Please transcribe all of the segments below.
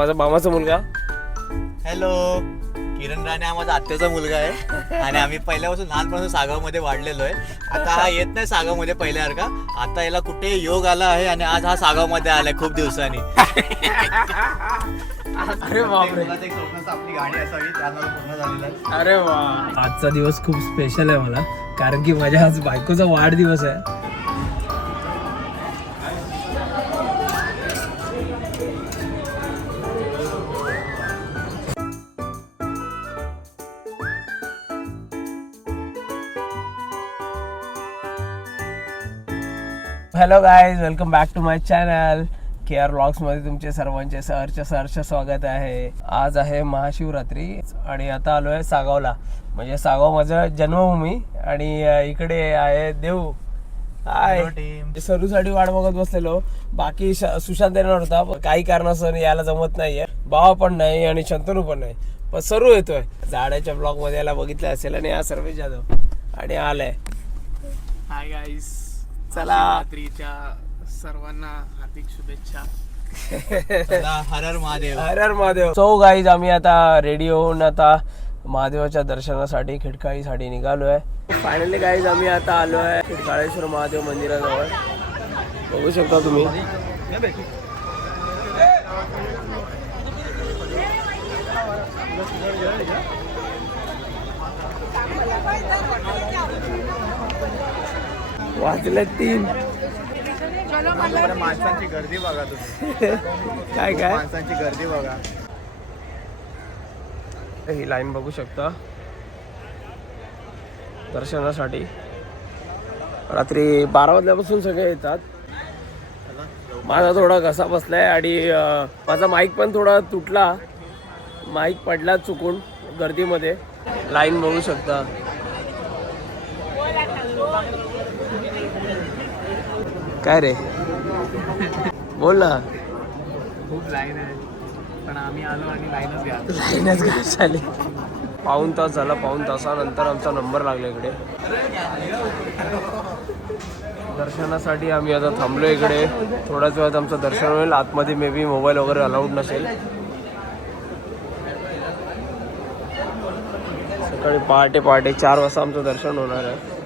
माझा मामाचा मुलगा. हॅलो, किरण राणे हा माझा आत्याचा मुलगा आहे आणि आम्ही पहिल्यापासून लहानपासून सागावमध्ये वाढलेलो आहे. आता हा येत नाही सागावमध्ये पहिल्यासारखा, आता याला कुठे योग आला आहे आणि आज हा सागावमध्ये आलाय खूप दिवसांनी. अरे बापरे, आपली गाडी असावी त्याला पूर्ण झालेला आहे. अरे वा, आजचा दिवस खूप स्पेशल आहे मला, कारण की माझ्या आज बायकोचा वाढदिवस आहे. Hello guys, welcome back to my channel KR vlogs मध्ये तुमचे सर्वांचे सहर्ष स्वागत आहे. आज आहे महाशिवरात्री आणि आता आलो आहे सागावला, म्हणजे सागाव माझं जन्मभूमी आणि इकडे आहे देव. हाय, सरूसाठी वाट बघत बसलेलो. बाकी सुशांत येणार होता, काही कारणास्तव यायला जमत नाहीये. बाबा पण नाही आणि शंतनू पण नाही, पण सरू येतोय. झाडाच्या ब्लॉग मध्ये याला बघितलं असेल आणि हा सर्वेश जाधव आणि आलाय. हाय गाईस, चला रात्रीच्या सर्वांना हार्दिक शुभेच्छा. हर हर महादेव. हर हर महादेव. सो गाईज, आम्ही आता रेडी होऊन आता महादेवाच्या दर्शनासाठी खिडकाळीसाठी निघालोय. फायनली गाईज, आम्ही आता आलो आहे खिडकाळेश्वर महादेव मंदिराजवळ. बघू शकता तुम्ही. वाजले 3. माणसांची गर्दी बघा तुम्ही. काय माणसांची गर्दी बघा. ही लाईन बघू शकता दर्शनासाठी. रात्री 12 वाजल्यापासून सगळे येतात. माझा थोडा घसा बसलाय आणि माझा माईक पण थोडा तुटला, माईक पडला चुकून गर्दीमध्ये. लाईन बघू शकता. काय रे, बोल ना. खूप लाईन आहे, पण आम्ही आलो आणि लाईनच काय झाली. पाऊण तास झाला, पाऊण तासानंतर आमचा नंबर लागला इकडे दर्शनासाठी. आम्ही आता थांबलो इकडे. थोड्याच वेळात आमचं दर्शन होईल. आतमध्ये मे बी मोबाईल वगैरे अलाउड नसेल. सकाळी पहाटे 4 वाजता आमचं दर्शन होणार आहे.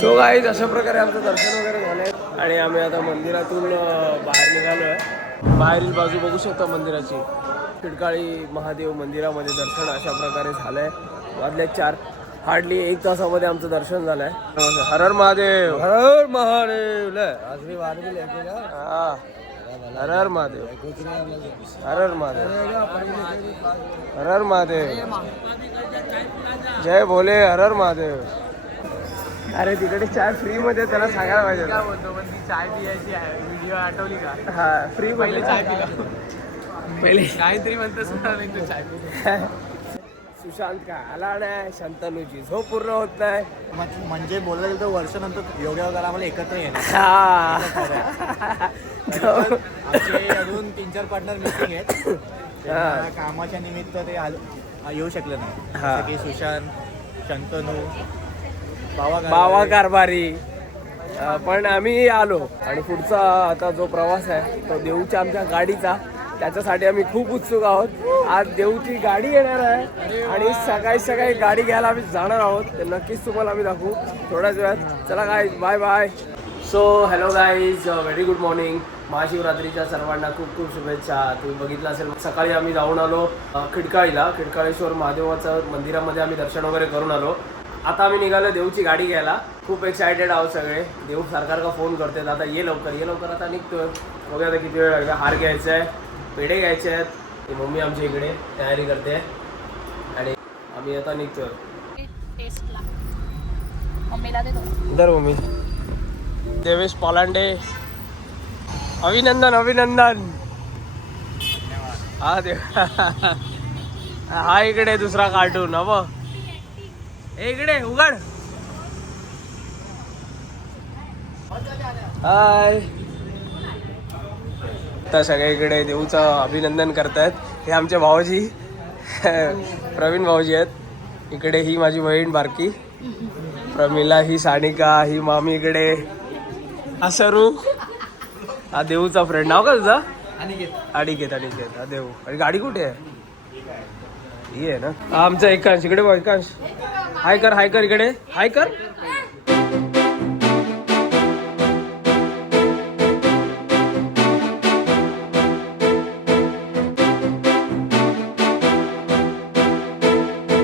सो गाईज, अशा प्रकारे आमचं दर्शन वगैरे झालंय आणि आम्ही आता मंदिरातून बाहेर निघालो आहे. बाहेरील बाजू बघू शकता मंदिराची. खिडकाळी महादेव मंदिरामध्ये दर्शन अशा प्रकारे झालंय. वाजले 4. हार्डली 1 तासामध्ये आमचं दर्शन झालंय. हर हर महादेव. हर हर महादेव. हा, हर हर महादेव. हर हर महादेव. हर हर महादेव. जय भोले. हर हर महादेव. अरे तिकडे चाय फ्री मध्ये, त्याला सांगायला पाहिजे. काय बोलतो, पण ती चाय पियायची आहे. व्हिडिओ आठवली का? हा, फ्री पहिले चाय पिला. पहिले काहीतरी म्हणतोस नाही तू चाय पिला. सुशांत काय आला नाही, शंतनूची झोप पूर्ण होत नाही. म्हणजे बोलायला गेलं तर वर्षानंतर एवढ्या वगैरे आम्हाला एकत्र येणार. आमचे अजून 3-4 पार्टनर मिसिंग आहेत. त्यांना कामाच्या निमित्त ते येऊ शकले नाही. जसं की सुशांत, शंतनू, बावा कारभारी. पण आम्ही आलो आणि पुढचा आता जो प्रवास आहे तो देऊच्या आमच्या गाडीचा, त्याच्यासाठी आम्ही खूप उत्सुक आहोत. आज देऊची गाडी येणार आहे आणि सकाळी गाडी घ्यायला आम्ही जाणार आहोत. ते नक्कीच तुम्हाला आम्ही दाखवू थोड्याच वेळात. चला guys, bye bye. So hello guys, very good morning. महाशिवरात्रीच्या सर्वांना खूप खूप शुभेच्छा. तुम्ही बघितलं असेल, सकाळी आम्ही जाऊन आलो खिडकाळीला. खिडकाळेश्वर महादेवाचं मंदिरामध्ये आम्ही दर्शन वगैरे करून आलो. आता आम्ही निघालो देऊची गाडी घ्यायला. खूप एक्सायटेड आहोत सगळे. देऊ सारखा फोन करते, आता ये लवकर. आता निघतोय. बघूया आता किती वेळ लागला. हार घ्यायचा आहे, पेढे घ्यायचे आहेत. मम्मी आमच्या इकडे तयारी करते आणि आम्ही आता निघतोय. इधर मम्मी. देवेश पालांडे, अभिनंदन. हा देव. हा इकडे दुसरा कार्टून. हा इकडे उघड. हाय. आता सगळीकडे देऊचं अभिनंदन करतायत. हे आमचे भाऊजी प्रवीण भाऊजी आहेत. इकडे ही माझी बहीण बारकी प्रमिला ही सानिका ही मामी इकडे हा सरू हा देऊचा फ्रेंड. नाव का तुझा? अनिकेत. हा देऊ. आणि गाडी कुठे आहे? ही आहे ना. हा आमचा एकांश इकडे बघ. एकांश हाय कर इकडे हाय कर.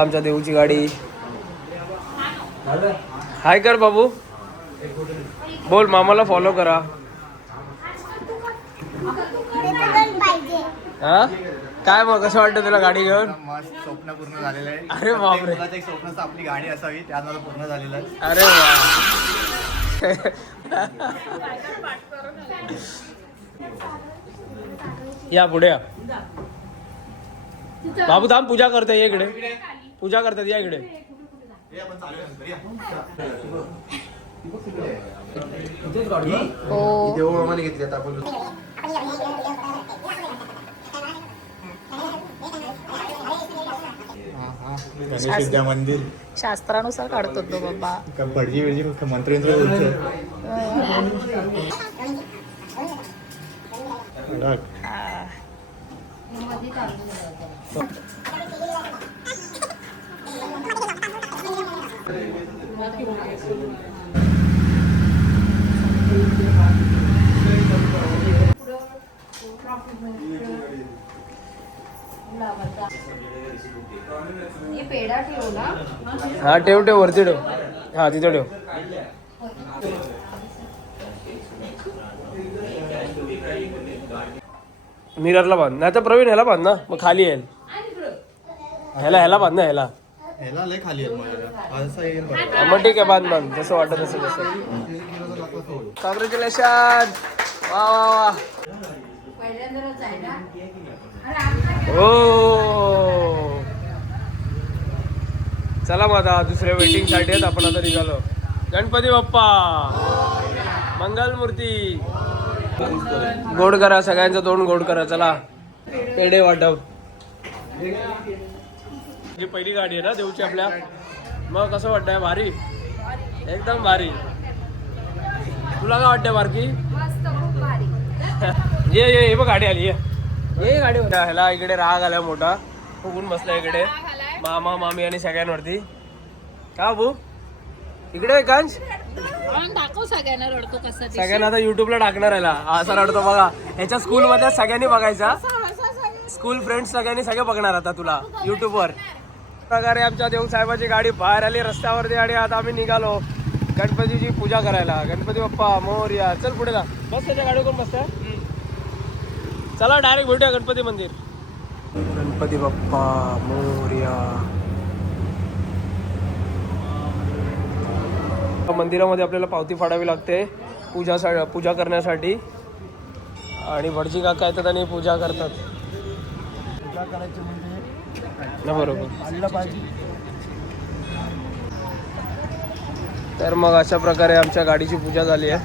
आमच्या देऊची गाडी. हाय कर बाबू. बोल मामाला फॉलो करा. हा काय मग कसं वाटतं तुला गाडी घेऊन? मस्त स्वप्न पूर्ण झालेलं आहे. अरे बापरे. मुलाचं एक स्वप्न आपली गाडी असावी, ते आज मला पूर्ण झालेलं आहे. अरे वा. या पुढे या. बाबू थांब पूजा करते ये इकडे. पूजा करतात या इकडे. घेतली आता आपण. गणेश विद्या मंदिर शास्त्रानुसार काढतो तो बाबा. भटजी बिडजी मंत्र पेढा ठेव ना. हा ठेव वरती ठेव. हा तिथे ठेव. मिररला बांध नाही तर प्रवीण ह्याला बांध ना मग खाली येईल. ह्याला बांध ना ह्याला. ह्याला लय खाली आहे मला. असं येईल बरं. मग ठीक आहे बांध जसं वाटत तसं तसं. कॉंग्रॅच्युलेशन. वा वा वा. हो चला मग आता दुसऱ्या वेटिंग साठी आहेत आपण आता निघालो. गणपती बाप्पा मंगलमूर्ती. गोड करा सगळ्यांचं तोंड गोड करा. चला पेढे वाटप. जी पहिली गाडी आहे ना देऊची आपल्या. मग कसं वाटतंय? भारी एकदम भारी. तुला काय वाटतंय बारकी? ये बघ गाडी आली. ये गाडी ह्याला इकडे राग आलाय मोठा. फुगून बसला इकडे मामा मामी आणि सगळ्यांवरती. का भाऊ इकडे कांश दाखव सगळ्यांना रडतो कसा. सगळ्यांना आता युट्यूबला टाकणार आहे. असा रडतो बघा. ह्याच्या स्कूल मध्ये सगळ्यांनी बघायचा. स्कूल फ्रेंड्स सगळ्यांनी सगळे बघणार आता तुला युट्यूबवर. प्रकारे आमच्या देव साहेबाची गाडी बाहेर आली रस्त्यावरती आणि आता आम्ही निघालो गणपतीची पूजा करायला. गणपती बाप्पा मोरया. चल पुढे जा. बस त्याच्या गाडी कोण बसतंय. चला डायरेक्ट भेटूया गणपती मंदिर. गणपती बाप्पा मोरया. मंदिरामध्ये आपल्याला पावती फाडावी लागते पूजा करण्यासाठी. आणि भटजी काका येतात आणि पूजा करतात. पूजा करायची म्हणजे बरोबर. तर मग अशा प्रकारे आमच्या गाडीची पूजा झाली आहे.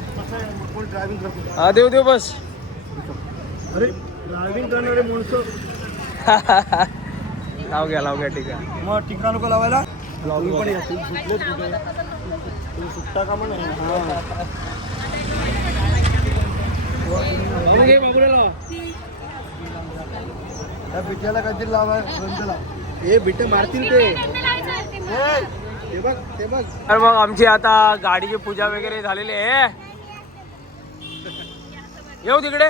हा देव बस. लाव घ्या ठीक आहे. मग टिकरा नको लावायला. सुट्टा का म्हणून बिट्याला काहीतरी लावाय. हे बिट्टे मारतील ते बघ. तर मग आमची आता गाडीची पूजा वगैरे झालेली आहे. येऊ तिकडे.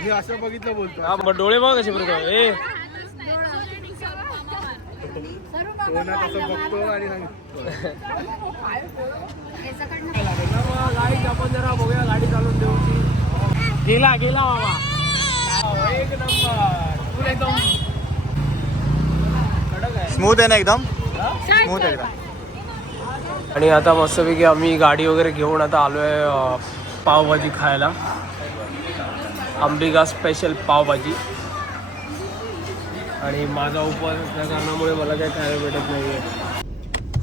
मी असं बघितलं बोलतो. हा मग डोळे बघ कसे बघतो. बघतो आणि आपण जरा बघूया गाडी चालवून देऊ. गेला बाबा. एक नंबर. एकदम स्मूथ आहे ना एकदम. स्मूथ आहे एकदम. आणि आता मस्तपैकी आम्ही गाडी वगैरे घेऊन आता आलोय पावभाजी खायला. अंबिका स्पेशल पावभाजी. आणि माझा उपवास असल्या कारणामुळे मला काही खायला भेटत नाहीये.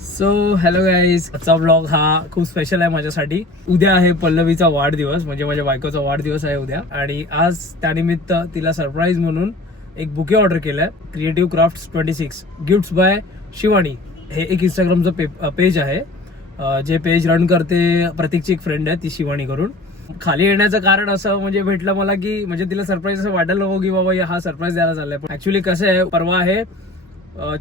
So hello guys. आजचा व्लॉग हा खूप स्पेशल आहे माझ्यासाठी. उद्या आहे पल्लवीचा वाढदिवस म्हणजे माझ्या बायकोचा वाढदिवस आहे उद्या. आणि आज त्यानिमित्त तिला सरप्राईज म्हणून एक बुके ऑर्डर केलाय. Creative crafts 26 gifts by Shivani हे एक इंस्टाग्रामचं पेज आहे. जे पेज रन करते प्रतीकची एक फ्रेंड आहे ती शिवानी करून. खाली येण्याचं कारण असं म्हणजे भेटलं मला की म्हणजे तिला सरप्राईज असं वाटायला नको की बाबा हा सरप्राईज द्यायला चाललाय. पण ऍक्च्युली कसं आहे, परवा आहे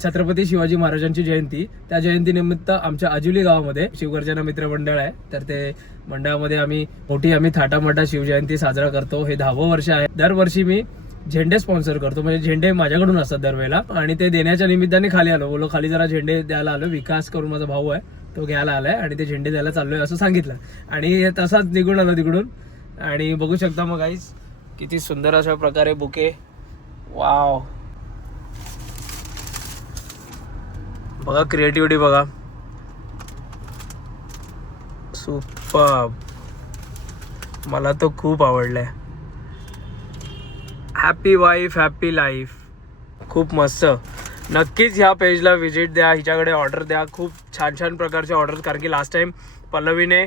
छत्रपती शिवाजी महाराजांची जयंती. त्या जयंतीनिमित्त आमच्या आजुली गावामध्ये शिवगर्जना मित्र मंडळ आहे, तर ते मंडळामध्ये आम्ही थाटामाटा शिवजयंती साजरा करतो. हे 10वं वर्ष आहे. दरवर्षी मी झेंडे स्पॉन्सर करतो, म्हणजे झेंडे माझ्याकडून असतात दरवेळेला, आणि ते देण्याच्या निमित्ताने खाली आलो. बोलो खाली जरा झेंडे द्यायला आलो. विकास करून माझा भाऊ आहे, तो घ्यायला आलाय आणि ते झेंडे द्यायला चाललोय असं सांगितलं आणि तसाच निघून आलो तिकडून. आणि बघू शकता मग गाईस किती सुंदर अशा प्रकारे बुके. वाव, बघा क्रिएटिव्हिटी बघा, सुपर. मला तो खूप आवडलाय. हॅपी वाईफ हॅपी लाईफ, खूप मस्त. नक्कीच ह्या पेजला व्हिजिट द्या, हिच्याकडे ऑर्डर द्या. खूप छान छान प्रकारचे ऑर्डर, कारण की लास्ट टाइम पल्लवीने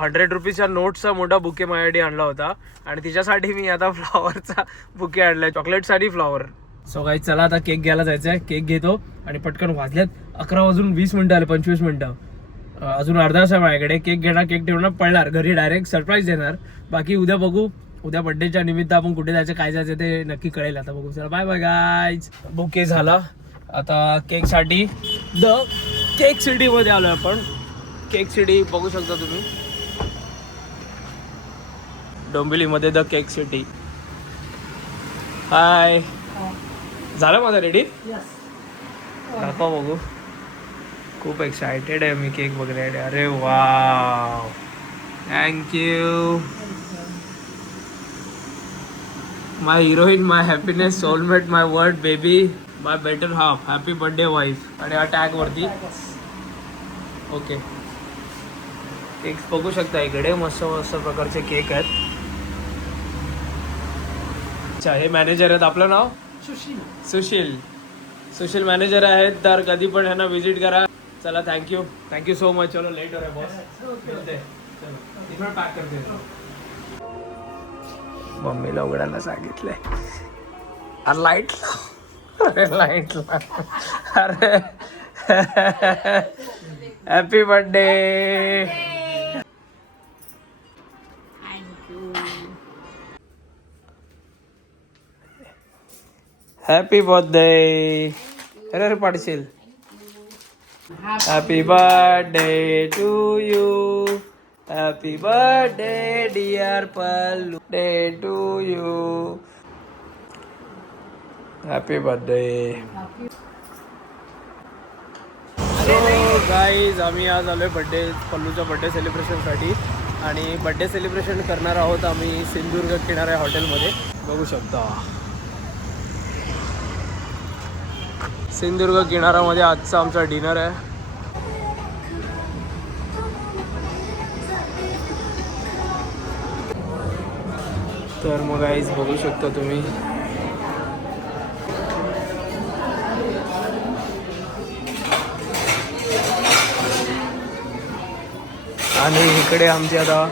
100 रुपीजच्या नोटचा मोठा बुके माझ्यासाठी आणला होता आणि तिच्यासाठी मी आता फ्लॉवरचा बुके आणलाय, चॉकलेट्स आणि फ्लॉवर. सो काही चला आता केक घ्यायला जायचं आहे. केक घेतो आणि पटकन वाजल्यात 11:20 आले, 25 मिनिटं. अजून अर्धा तास आहे माझ्याकडे. केक घेणार, केक ठेवणार, पळणार घरी, डायरेक्ट सरप्राईज देणार. बाकी उद्या बघू, उद्या बर्थडेच्या निमित्त आपण कुठे जायचं काय जायचं ते नक्की कळेल. आता बघू. चला बाय बाय गाईज. बुके झाला. आता केकसाठी द केक सिटीमध्ये आलो आपण. केक सिटी बघू शकता तुम्ही, डोंबिवलीमध्ये द केक सिटी. हाय, झालं माझं रेडी? दाखवा बघू. खूप एक्सायटेड आहे मी केक बघण्यासाठी. अरे wow, thank you my heroine, my happiness, soulmate, my world baby, my better half, happy birthday wife. आणि हा टॅग वरती. ओके, केक बघू शकता इकडे, मस्त मस्त प्रकारचे केक आहेत. अच्छा, हे मॅनेजर आहेत. आपलं नाव सुशील मॅनेजर आहेत. तर कधी पण ह्यांना व्हिजिट करा. चला, थँक्यू सो मच. चलो लेट हो रहा है बॉस. चलो पॅक करते. मम्मीला उघडायला सांगितलंय. अरे लाईट अरे हॅपी बर्थडे. Happy birthday. अरे पाडशील. Happy birthday to you, happy birthday dear Pallu, day to you, happy birthday. So guys, आम्ही आज आलोय पल्लूच्या बर्थडे सेलिब्रेशनसाठी. आणि बर्थडे सेलिब्रेशन करणार आहोत आम्ही सिंधुदुर्ग किनारा हॉटेलमध्ये. बघू शकता, सिंधुदुर्ग किनारामध्ये आजचा आमचा डिनर आहे. तर मग गाईज बघू शकता तुम्ही, आणि इकडे आमची आता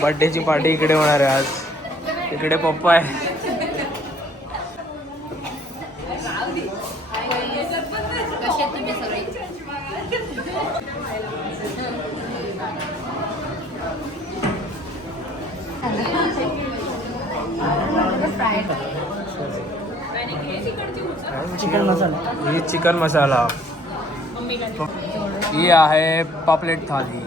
बर्थडेची पार्टी इकडे होणार आहे आज. इकडे पप्पा आहे. ही चिकन मसाला, ही आहे पापलेट थाली.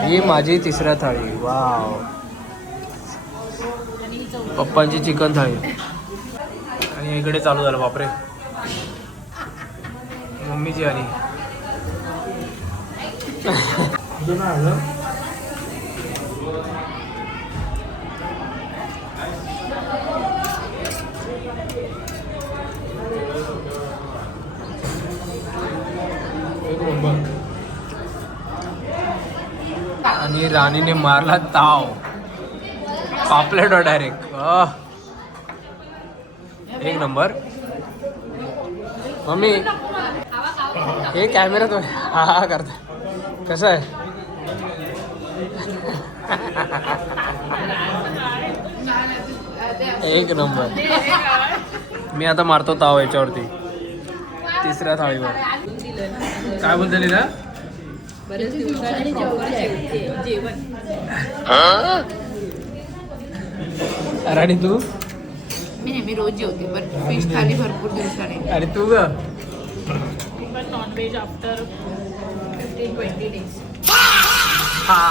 ही माझी तिसऱ्या थाळी. वाव, पप्पांची चिकन थाळी. आणि इकडे चालू झालं, बापरे, मम्मीची आली. आणि राणीने मारला ताव, पापलेट डायरेक्ट. एक नंबर. मम्मी हे कॅमेरा तो हा करता कसं आहे? एक नंबर. मी आता मारतो ताव याच्यावरती तिसऱ्या थाळीवर. काय बोलते ना आणि तू? मी नेहमी रोज जेवते पण फिश थाली भरपूर दिवसाने. आणि तू ग? Non veg after 15-20 days. हा